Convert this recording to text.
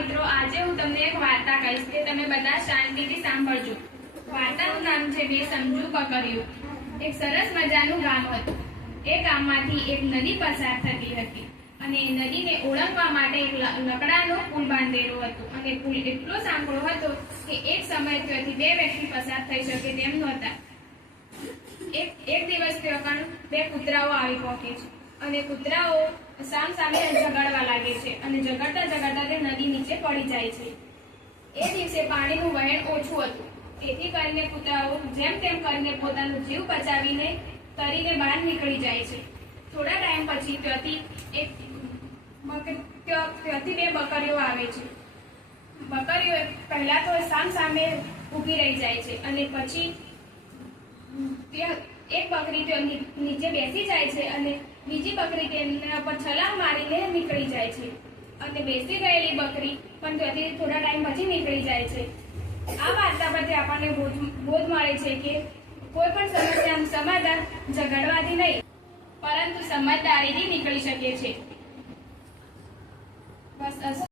મિત્રો, આજે હું તમને એક વાર્તા કહીશ કે તમે બધા શાંતિથી સાંભળજો। વાર્તાનું નામ છે બે સમજુ બકરીઓ। એક સરસ મજાનું ગામ હતું। એ ગામમાંથી એક નદી પસાર થતી હતી અને એ નદીને ઓળંગવા માટે એક લકડાનો પુલ બાંધેલો હતો અને પુલ એટલો સાંકડો હતો કે એક સમય ત્યાંથી બે વ્યક્તિ પસાર થઈ શકે તેમ નહોતા। એક દિવસ ત્યાં બે કૂતરાઓ આવી પહોંચે છે અને કૂતરાઓ સામે ઝઘડવા લાગે છે અને ઝઘડતા તે નદી નીચે પડી જાય છે। એ દિવસે પાણીનું વહેણ ઓછું હતું, તેથી કરીને કૂતરાઓ જેમ તેમ કરીને પોતાનો જીવ બચાવીને તરીને બહાર નીકળી જાય છે। થોડા ટાઈમ પછી ત્યાંથી બે બકરીઓ આવે છે। બકરીઓ પહેલા તો સામે ઊભી રહી જાય છે અને પછી એક બકરી નીચે બેસી જાય છે અને બીજી બકરી તેના પર છલાંગ મારીને નીકળી જાય છે અને બેસી ગયેલી બકરી પણ ત્યાંથી થોડા ટાઈમ પછી નીકળી જાય છે। આ વાર્તા પરથી આપણને બોધ મળે છે કે કોઈ પણ સમસ્યાનું સમાધાન ઝઘડવાથી નહીં પરંતુ સમજદારીથી નીકળી શકે છે। બસ।